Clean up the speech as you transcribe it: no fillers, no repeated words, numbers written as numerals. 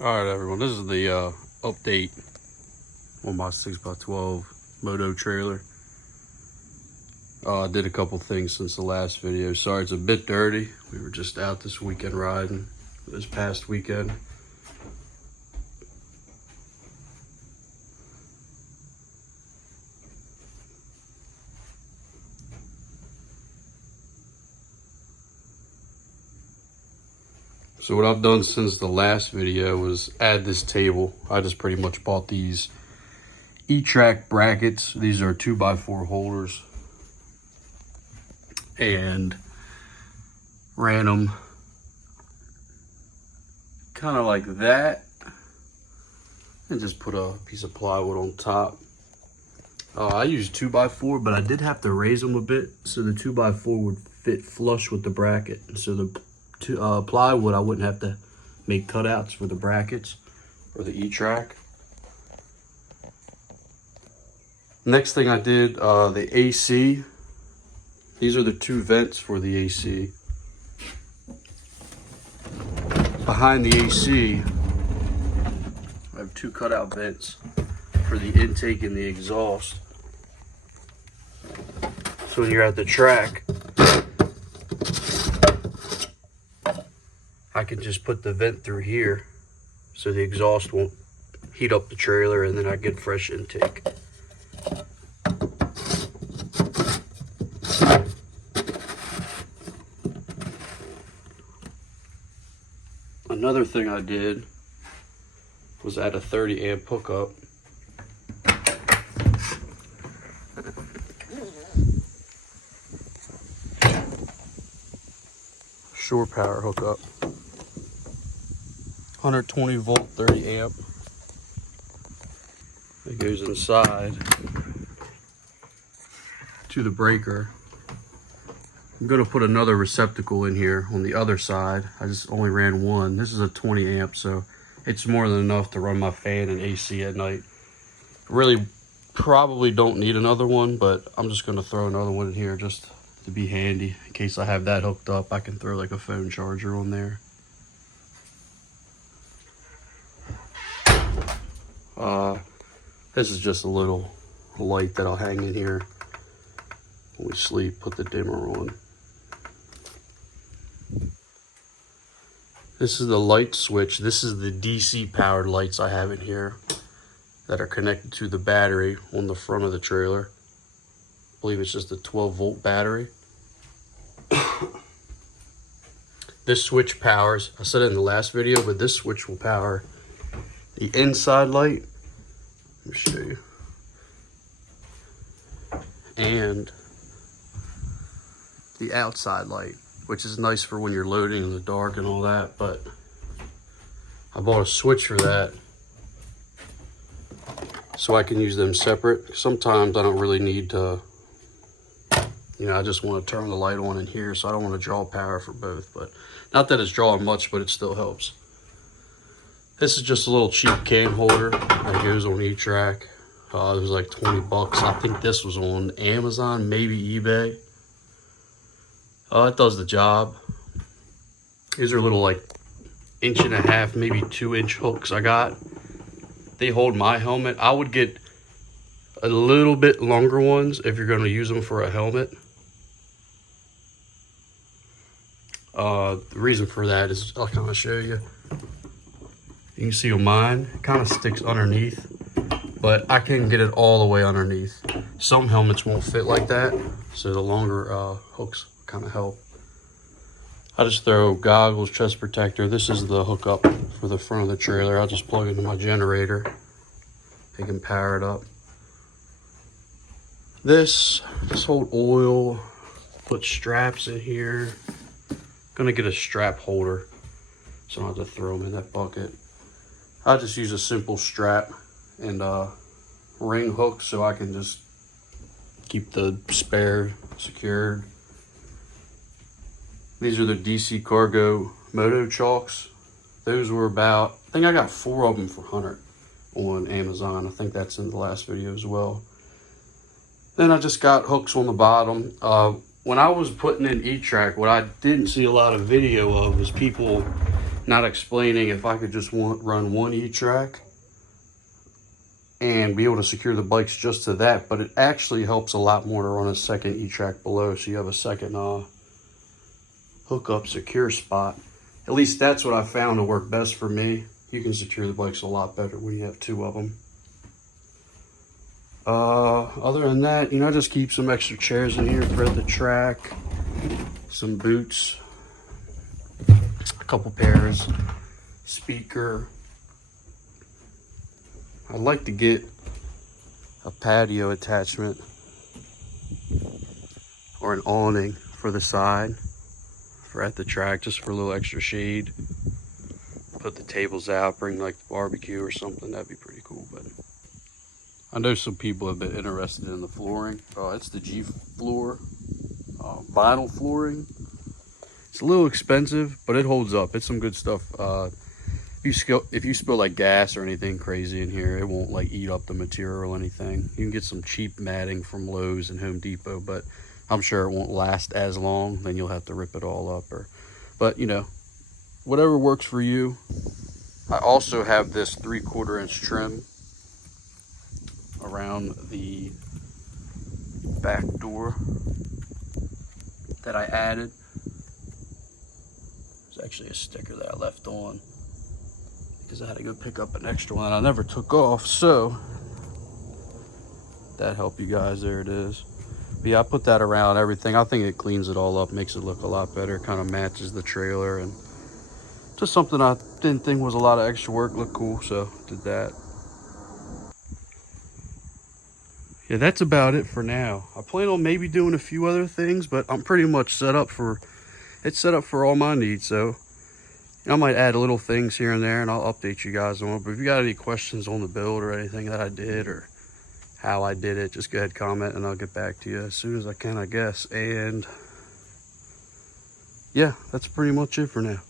All right, everyone, this is the update on my 6x12 Moto trailer. I did a couple things since the last video. Sorry, it's a bit dirty. We were just out this weekend riding, this past weekend. So what I've done since the last video was add this table. I just pretty much bought these E-track brackets. These are 2x4 holders, and ran them kind of like that, and just put a piece of plywood on top. I used 2x4, but I did have to raise them a bit so the 2x4 would fit flush with the bracket. So the plywood, I wouldn't have to make cutouts for the brackets or the E-track. Next thing I did, the AC. These are the two vents for the AC. Behind the AC, I have two cutout vents for the intake and the exhaust. So when you're at the track, I can just put the vent through here so the exhaust won't heat up the trailer, and then I get fresh intake. Another thing I did was add a 30 amp hookup. Shore power hookup. 120 volt, 30 amp. It goes inside to the breaker. I'm gonna put another receptacle in here on the other side. I just only ran one. This is a 20 amp, so it's more than enough to run my fan and AC at night. Really probably don't need another one, but I'm just gonna throw another one in here just to be handy. In case I have that hooked up, I can throw like a phone charger on there. This is just a little light that I'll hang in here when we sleep, put the dimmer on. This is the light switch. This is the DC powered lights I have in here that are connected to the battery on the front of the trailer. I believe it's just a 12 volt battery. This switch powers, I said it in the last video, but this switch will power the inside light. Let me show you. And the outside light, which is nice for when you're loading in the dark and all that, but I bought a switch for that so I can use them separate. Sometimes I don't really need to, I just want to turn the light on in here, so I don't want to draw power for both. But not that it's drawing much, but it still helps. This is just a little cheap cam holder that goes on E-track. It was like 20 bucks. I think this was on Amazon, maybe eBay. It does the job. These are little like 1.5 inch, maybe 2 inch hooks I got. They hold my helmet. I would get a little bit longer ones if you're going to use them for a helmet. The reason for that is, I'll kind of show you. You can see on mine, it kind of sticks underneath, but I can get it all the way underneath. Some helmets won't fit like that, so the longer hooks kind of help. I just throw goggles, chest protector. This is the hookup for the front of the trailer. I'll just plug into my generator. It can power it up. This hold oil, put straps in here. Gonna get a strap holder so I don't have to throw them in that bucket. I just use a simple strap and ring hook so I can just keep the spare secured. These are the DC Cargo Moto chalks. Those were about, I think I got 4 of them for 100 on Amazon. I think that's in the last video as well. Then I just got hooks on the bottom. When I was putting in E-track, what I didn't see a lot of video of was people not explaining if I could just run one E-track and be able to secure the bikes just to that, but it actually helps a lot more to run a second E-track below, so you have a second hookup secure spot. At least that's what I found to work best for me. You can secure the bikes a lot better when you have two of them. Other than that, you know, just keep some extra chairs in here, thread the track, some boots, a couple pairs, speaker. I'd like to get a patio attachment or an awning for the side for at the track, just for a little extra shade. Put the tables out, bring like the barbecue or something. That'd be pretty cool. But I know some people have been interested in the flooring. It's the G floor, vinyl flooring. It's a little expensive, but it holds up. It's some good stuff. If you spill like gas or anything crazy in here, it won't like eat up the material or anything. You can get some cheap matting from Lowe's and Home Depot, but I'm sure it won't last as long. Then you'll have to rip it all up. But you know, whatever works for you. I also have this 3/4 inch trim around the back door that I added. There's actually a sticker that I left on because I had to go pick up an extra one I never took off, so that helped you guys. There it is. But yeah, I put that around everything. I think it cleans it all up, makes it look a lot better, kind of matches the trailer, and just something I didn't think was a lot of extra work. Looked cool, so did that. Yeah, that's about it for now. I plan on maybe doing a few other things, but I'm pretty much set up for all my needs. So I might add little things here and there, and I'll update you guys on it. But if you got any questions on the build or anything that I did or how I did it, just go ahead, comment, and I'll get back to you as soon as I can, I guess. And yeah, that's pretty much it for now.